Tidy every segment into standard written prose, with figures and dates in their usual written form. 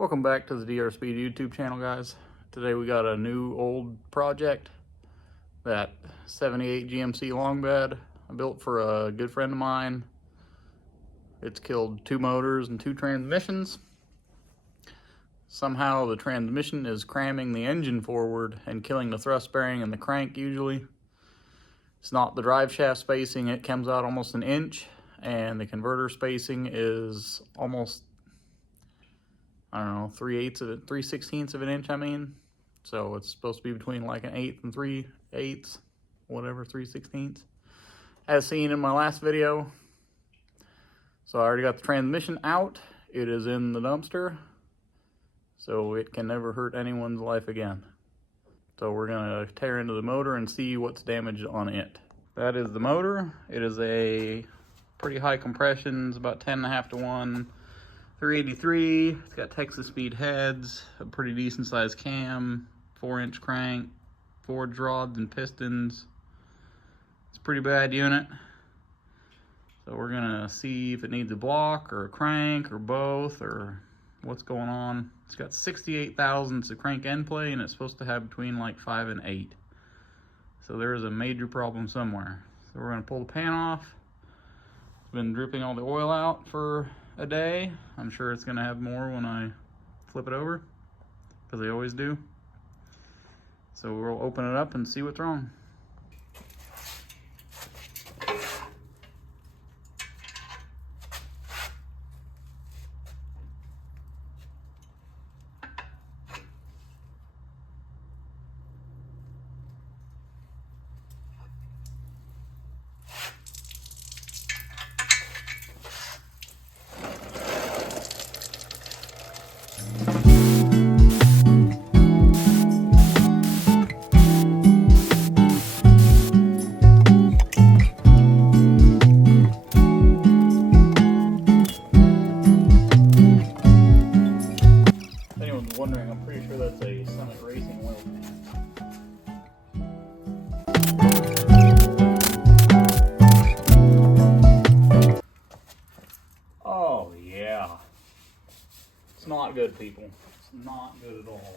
Welcome back to the DR Speed YouTube channel, guys. Today we got a new old project, that 78 GMC long bed I built for a good friend of mine. It's killed 2 motors and 2 transmissions. Somehow the transmission is cramming the engine forward and killing the thrust bearing and the crank usually. It's not the drive shaft spacing, it comes out almost an inch, and the converter spacing is almost, I don't know, 3/16 of an inch, I mean. So it's supposed to be between like an 1/8 and 3/8, whatever, 3/16. As seen in my last video. So I already got the transmission out. It is in the dumpster. So it can never hurt anyone's life again. So we're gonna tear into the motor and see what's damaged on it. That is the motor. It is a pretty high compression, it's about 10.5 to 1. 383, it's got Texas speed heads, a pretty decent sized cam, 4-inch crank, forged rods and pistons. It's a pretty bad unit. So we're gonna see if it needs a block or a crank or both or what's going on. It's got 68 thousandths of crank end play and it's supposed to have between like 5 and 8. So there is a major problem somewhere. So we're gonna pull the pan off. It's been dripping all the oil out for a day. I'm sure it's gonna have more when I flip it over, because they always do. So we'll open it up and see what's wrong. Wondering, I'm pretty sure that's a Summit Racing oil pan. Oh yeah. It's not good, people. It's not good at all.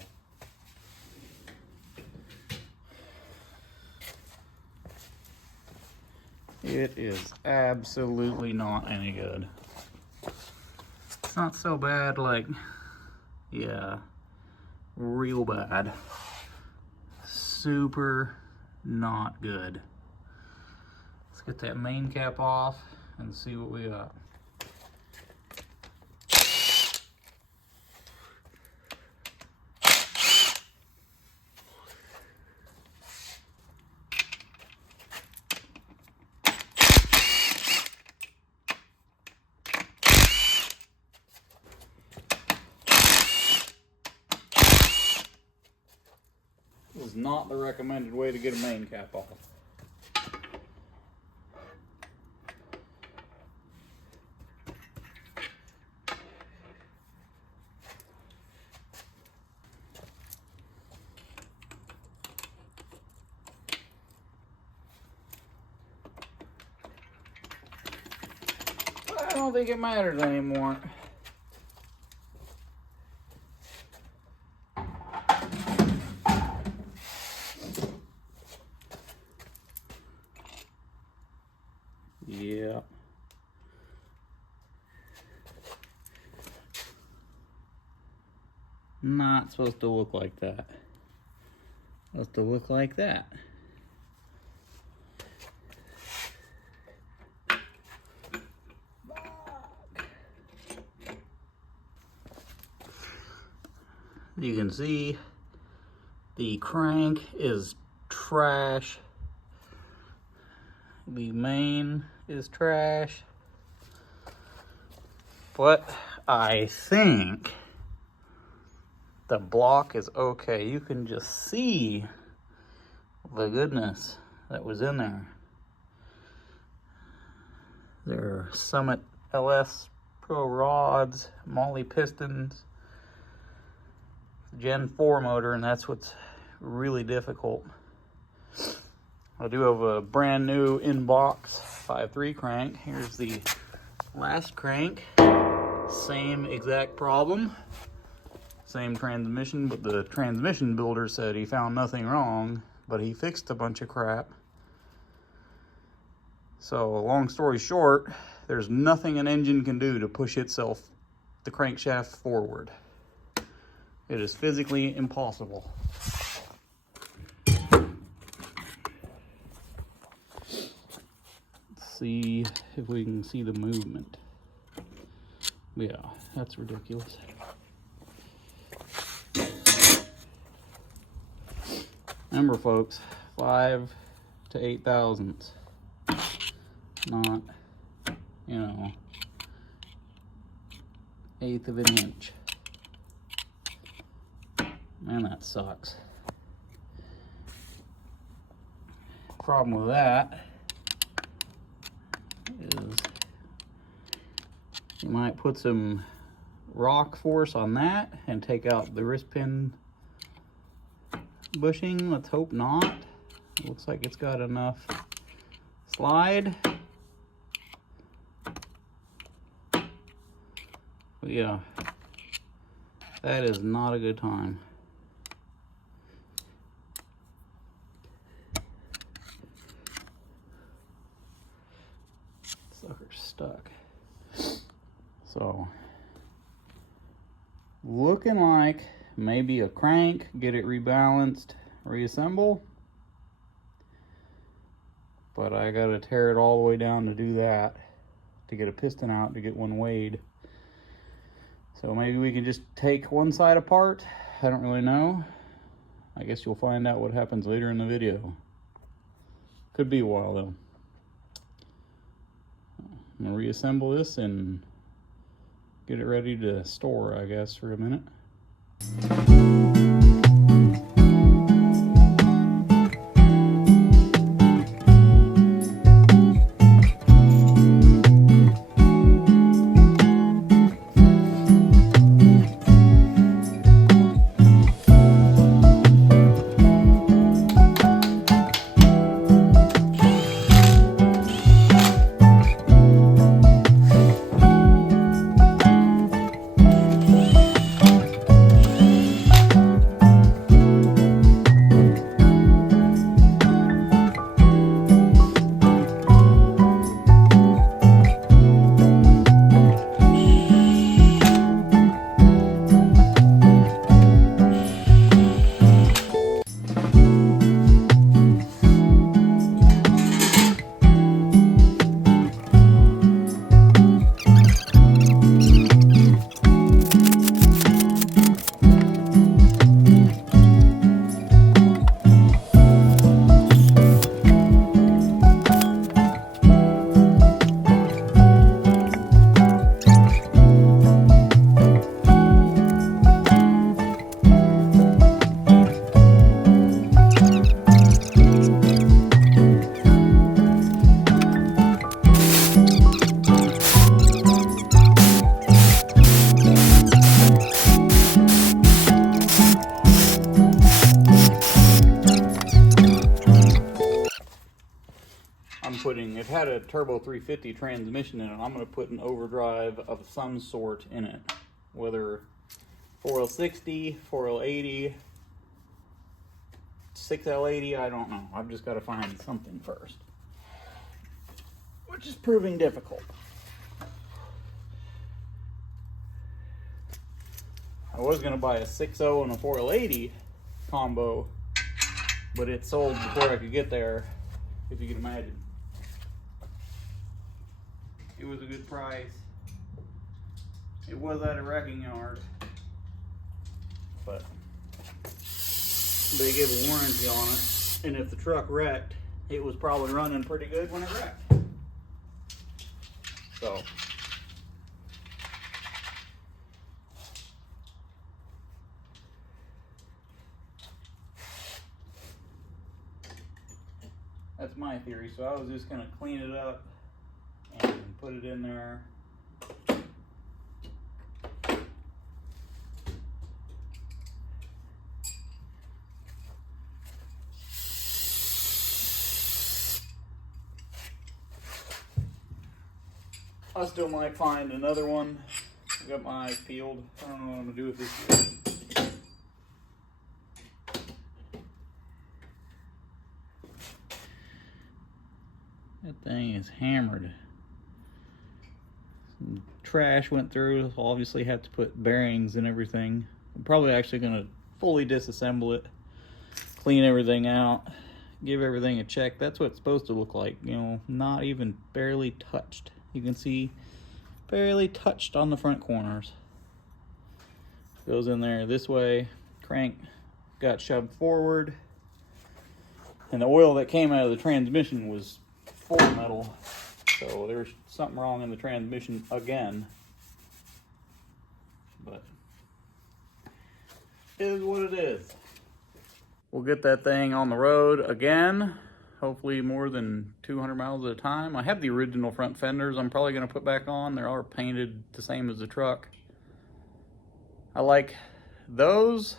It is absolutely not any good. It's not so bad, like, yeah, real bad. Super not good. Let's get that main cap off and see what we got. This is not the recommended way to get a main cap off. I don't think it matters anymore. Yeah. Not supposed to look like that. Supposed to look like that. You can see the crank is trash. The main is trash. But I think the block is okay. You can just see the goodness that was in there. There are Summit LS Pro rods, Moly pistons, Gen 4 motor, and that's what's really difficult. I do have a brand new in-box 5.3 crank. Here's the last crank. Same exact problem. same transmission, but the transmission builder said he found nothing wrong, but he fixed a bunch of crap. So long story short, there's nothing an engine can do to push itself, the crankshaft, forward. It is physically impossible. Let's see if we can see the movement. Yeah, that's ridiculous. Remember, folks, 5 to 8 thousandths. Not, you know, 1/8 of an inch. Man, that sucks. Problem with that is you might put some rock force on that and take out the wrist pin bushing. Let's hope not. It looks like it's got enough slide. But yeah, that is not a good time. Sucker's stuck. So, looking like maybe a crank, get it rebalanced, reassemble. But I gotta tear it all the way down to do that, to get a piston out, to get one weighed. So maybe we can just take one side apart. I don't really know. I guess you'll find out what happens later in the video. Could be a while though. I'm gonna reassemble this and get it ready to store, I guess, for a minute. It had a turbo 350 transmission in it. I'm going to put an overdrive of some sort in it, whether 4L60, 4L80, 6L80, I don't know. I've just got to find something first, which is proving difficult. I was going to buy a 6.0 and a 4L80 combo, but it sold before I could get there, if you can imagine. It was a good price. It was at a wrecking yard, but they gave a warranty on it, and if the truck wrecked, it was probably running pretty good when it wrecked. So that's my theory. So I was just gonna clean it up and put it in there. I still might find another one. I got my eyes peeled. I don't know what I'm gonna do with this yet. That thing is hammered. Some trash went through, so obviously have to put bearings and everything. I'm probably actually gonna fully disassemble it, clean everything out, give everything a check. That's what it's supposed to look like, you know, not even barely touched. You can see barely touched on the front corners. Goes in there this way, crank got shoved forward, and the oil that came out of the transmission was full metal, so there's something wrong in the transmission again. But it is what it is. We'll get that thing on the road again, hopefully more than 200 miles at a time. I have the original front fenders I'm probably going to put back on. They are painted the same as the truck. I like those.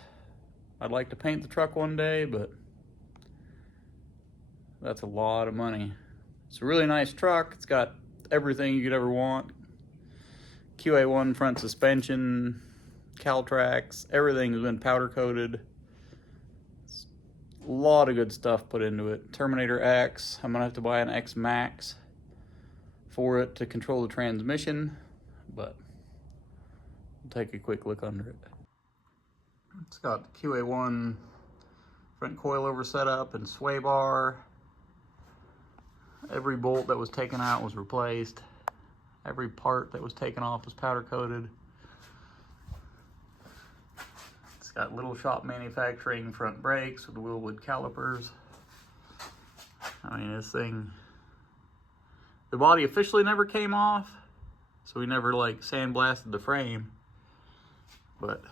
I'd like to paint the truck one day, but that's a lot of money. It's a really nice truck. It's got everything you could ever want. QA1 front suspension, Caltrax, everything has been powder coated. It's a lot of good stuff put into it. Terminator X, I'm gonna have to buy an X Max for it to control the transmission, but we'll take a quick look under it. It's got the QA1 front coilover setup and sway bar. Every bolt that was taken out was replaced. Every part that was taken off was powder coated. It's got little shop manufacturing front brakes with Wilwood calipers. I mean, this thing, the body officially never came off, so we never like sandblasted the frame, but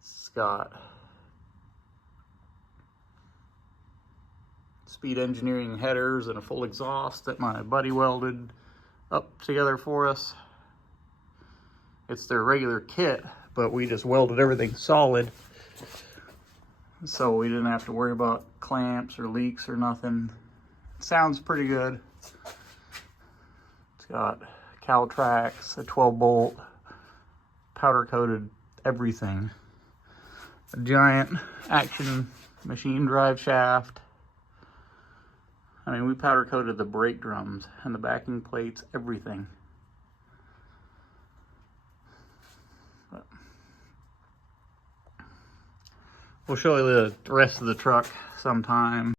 it's got Speed Engineering headers and a full exhaust that my buddy welded up together for us. It's their regular kit, but we just welded everything solid, so we didn't have to worry about clamps or leaks or nothing. It sounds pretty good. It's got Caltrax, a 12 bolt, powder coated everything. A giant Action machine drive shaft. I mean, we powder coated the brake drums and the backing plates, everything. But we'll show you the rest of the truck sometime.